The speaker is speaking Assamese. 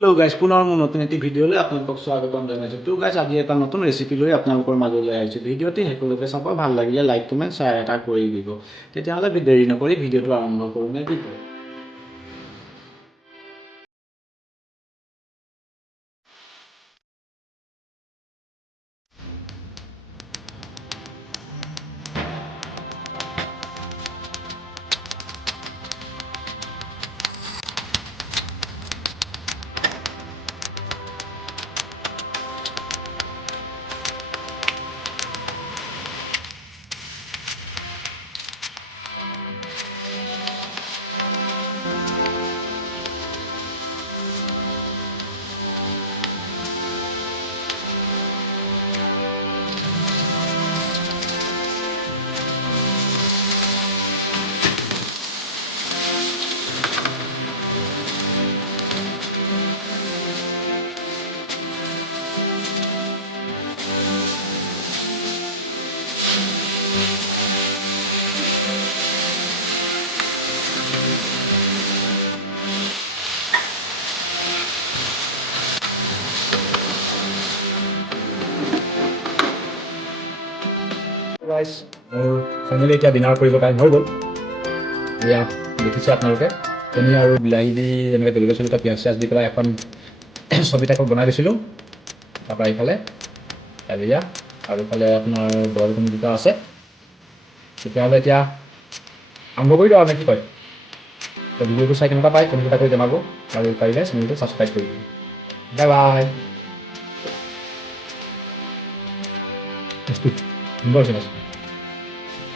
হেল্ল' গাইজ পুনৰ মোৰ নতুন এটি ভিডিঅ'লৈ আপোনালোকক স্বাগতম জনাইছোঁ। তো গাইজ আজি এটা নতুন ৰেচিপি লৈ আপোনালোকৰ মাজলৈ আহিছোঁ। ভিডিঅ'টি শেষলৈকে চাব, ভাল লাগিলে লাইক কমেণ্ট শ্বেয়াৰ এটা কৰি দিব। তেতিয়াহ'লে দেৰি নকৰি ভিডিঅ'টো আৰম্ভ কৰোঁ নে কি কয়? গাইজ মোৰ ফেমিলি এতিয়া ডিনাৰ কৰিব টাইম হৈ গ'ল। এয়া দেখিছে আপোনালোকে কণী আৰু বিলাহী দি যেনেকৈ জলকীয়া চলকীয়া পিঁয়াজ চিয়াজ দি পেলাই এখন ছবি টাইপত বনাই দিছিলোঁ। তাৰপৰা ইফালে এয়া আৰু ইফালে আপোনাৰ বইল কণী দুটা আছে। তেতিয়াহ'লে এতিয়া আৰম্ভ কৰি দিওঁ আৰু নে কি কয়? ভিডিঅ'টো চাই কেনেকুৱা পায় কমেণ্ট এটা কৰি জনাব আৰু পাৰিলে চেনেলটো ছাবস্ক্ৰাইব কৰি দিব। Bye bye. সুন্দৰ হৈছে।